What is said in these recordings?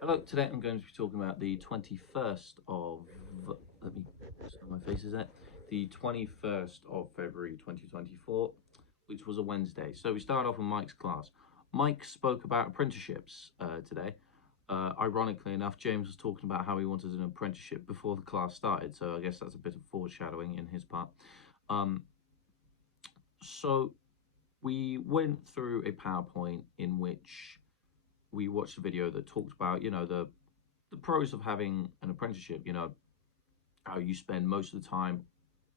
Hello, today I'm going to be talking about the 21st of, let me, so my face is it, the 21st of February 2024, which was a Wednesday. So we started off with Mike's class. Mike spoke about apprenticeships today. Ironically enough, James was talking about how he wanted an apprenticeship before the class started, so I guess that's a bit of foreshadowing in his part. Um, so we went through a PowerPoint in which we watched a video that talked about, the pros of having an apprenticeship, how you spend most of the time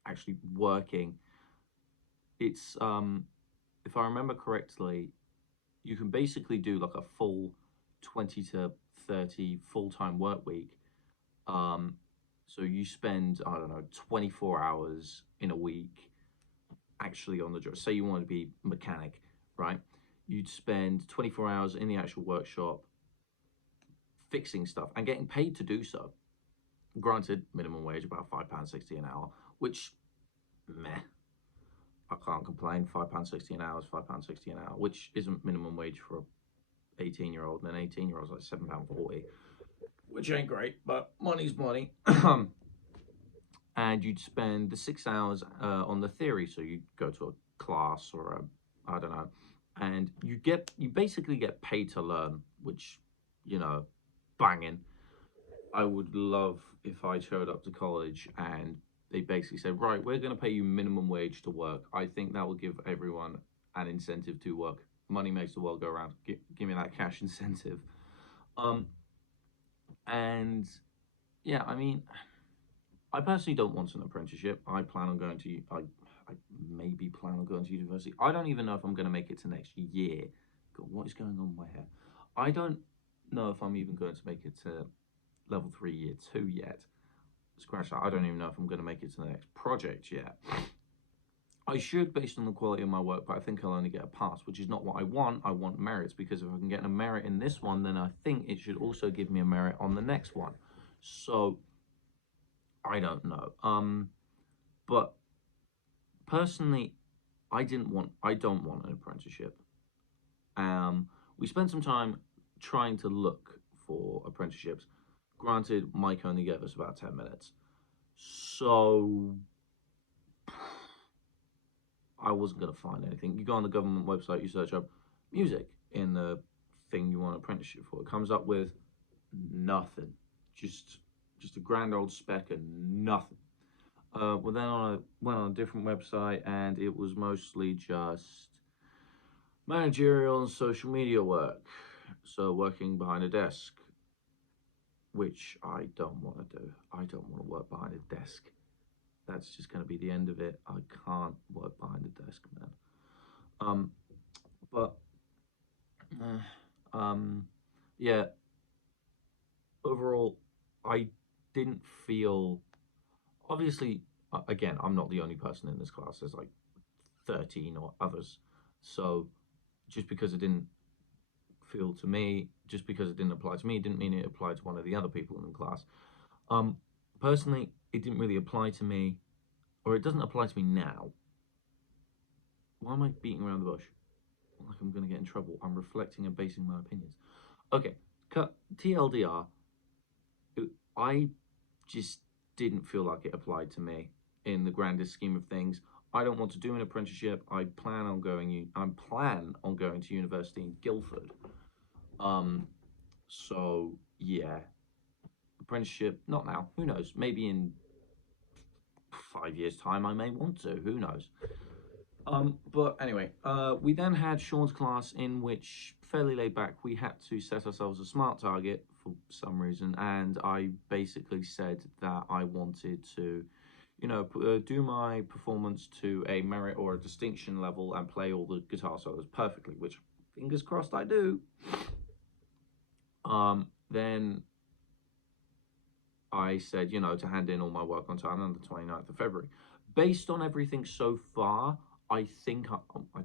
actually working. It's if I remember correctly, you can basically do like a full 20 to 30 full-time work week. Um, so you spend, I don't know, 24 hours in a week actually on the job. Say you want to be mechanic, right? You'd spend 24 hours in the actual workshop fixing stuff and getting paid to do so. Granted, minimum wage about £5.60 an hour, which meh, I can't complain. £5.60 an hour is £5.60 an hour, which isn't minimum wage for a 18-year-old, and an 18-year-old's like £7.40, which ain't great, but money's money. And you'd spend the 6 hours on the theory, so you'd go to a class or I don't know, and you basically get paid to learn, which, banging. I would love if I showed up to college and they basically said, right, we're going to pay you minimum wage to work. I think that will give everyone an incentive to work. Money makes the world go round. Give me that cash incentive. Um, and yeah, I mean, I personally don't want an apprenticeship. I maybe plan on going to university. I don't even know if I'm going to make it to next year. God, what is going on with my hair? I don't know if I'm even going to make it to level 3 year 2 yet. Scratch that. I don't even know if I'm going to make it to the next project yet. I should, based on the quality of my work, but I think I'll only get a pass, which is not what I want. I want merits, because if I can get a merit in this one, then I think it should also give me a merit on the next one. So I don't know. But personally, I don't want an apprenticeship. We spent some time trying to look for apprenticeships. Granted, Mike only gave us about 10 minutes. So I wasn't going to find anything. You go on the government website, you search up music in the thing you want an apprenticeship for. It comes up with nothing. Just a grand old spec and nothing. Well, then I went on a different website and it was mostly just managerial and social media work. So working behind a desk, which I don't want to do. I don't want to work behind a desk. That's just going to be the end of it. I can't work behind a desk, man. Um, but um, yeah. Overall, I didn't feel. Obviously, again, I'm not the only person in this class. There's like 13 or others. So just because it didn't feel to me, just because it didn't apply to me, didn't mean it applied to one of the other people in the class. Um, Personally, it didn't really apply to me, or it doesn't apply to me now. Why am I beating around the bush? Like I'm going to get in trouble. I'm reflecting and basing my opinions. Okay, cut TLDR. I just didn't feel like it applied to me in the grandest scheme of things. I don't want to do an apprenticeship. I plan on going to university in Guildford. Um, so yeah, apprenticeship, not now. Who knows? Maybe in 5 years' time, I may want to. Who knows? But anyway, we then had Sean's class, in which, fairly laid back, we had to set ourselves a smart target for some reason, and I basically said that I wanted to, do my performance to a merit or a distinction level and play all the guitar solos perfectly, which fingers crossed I do. Then I said, to hand in all my work on time on the 29th of February. Based on everything so far, I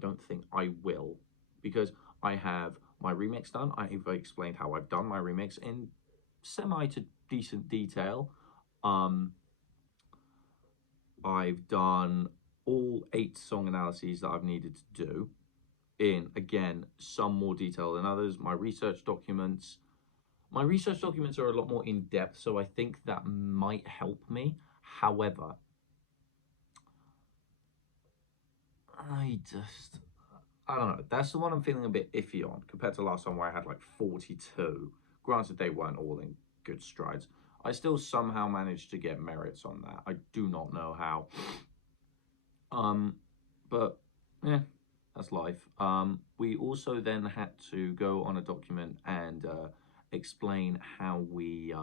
don't think I will, because I have my remix done. I've explained how I've done my remix in semi to decent detail. I've done all 8 song analyses that I've needed to do, in, again, some more detail than others. My research documents, My research documents are a lot more in depth, so I think that might help me. However, I don't know. That's the one I'm feeling a bit iffy on compared to last time where I had like 42. Granted, they weren't all in good strides. I still somehow managed to get merits on that. I do not know how. But yeah, that's life. We also then had to go on a document and explain how we,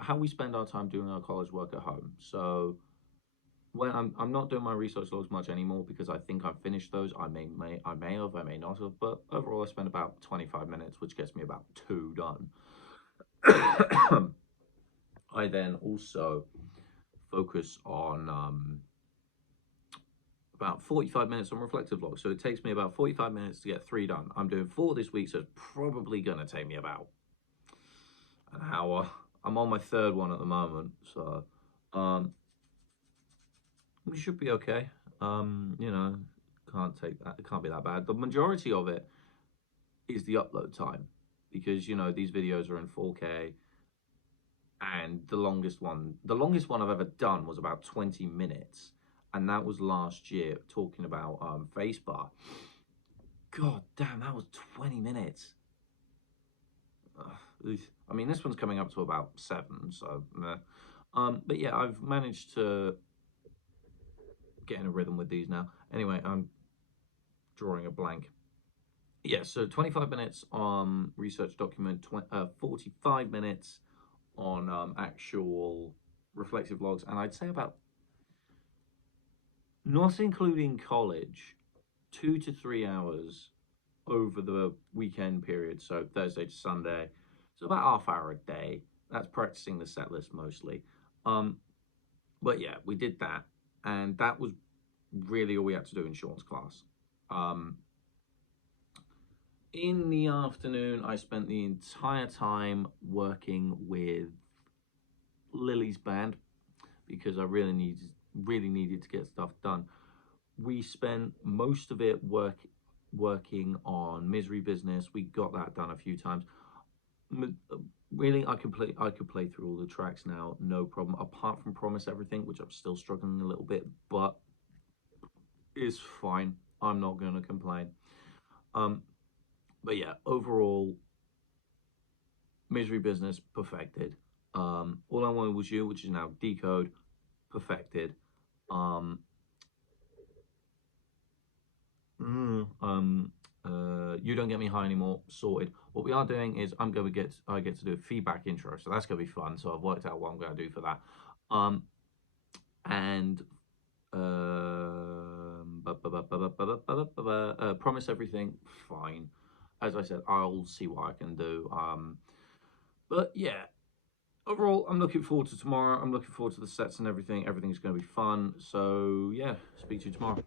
how we spend our time doing our college work at home. So when I'm not doing my research logs much anymore because I think I've finished those. I may have, I may not have, but overall I spent about 25 minutes, which gets me about 2 done. I then also focus on about 45 minutes on reflective logs. So it takes me about 45 minutes to get 3 done. I'm doing 4 this week, so it's probably gonna take me about an hour. I'm on my 3rd one at the moment, so we should be okay. Can't take that. It can't be that bad. The majority of it is the upload time because these videos are in 4K, and the longest one I've ever done was about 20 minutes, and that was last year talking about FaceBar. God damn, that was 20 minutes. I mean, this one's coming up to about 7, so meh. But yeah, I've managed to get in a rhythm with these now. Anyway, I'm drawing a blank. Yeah, so 25 minutes on research document, 45 minutes on actual reflective logs, and I'd say about, not including college, 2 to 3 hours over the weekend period, so Thursday to Sunday. So about half hour a day. That's practicing the set list mostly. But yeah, we did that, and that was really all we had to do in Sean's class. In the afternoon, I spent the entire time working with Lily's band because I really needed to get stuff done. We spent most of it working on Misery Business. We got that done a few times. Really, I could play through all the tracks now, no problem. Apart from Promise Everything, which I'm still struggling a little bit, but it's fine. I'm not going to complain. But yeah, overall, Misery Business perfected. All I Wanted Was You, which is now Decode, perfected. You Don't Get Me High Anymore, sorted. What we are doing is I get to do a feedback intro, so that's gonna be fun. So I've worked out what I'm gonna do for that. Promise Everything, fine. As I said, I'll see what I can do. But yeah, overall, I'm looking forward to tomorrow. I'm looking forward to the sets and everything. Everything's going to be fun. So yeah, speak to you tomorrow.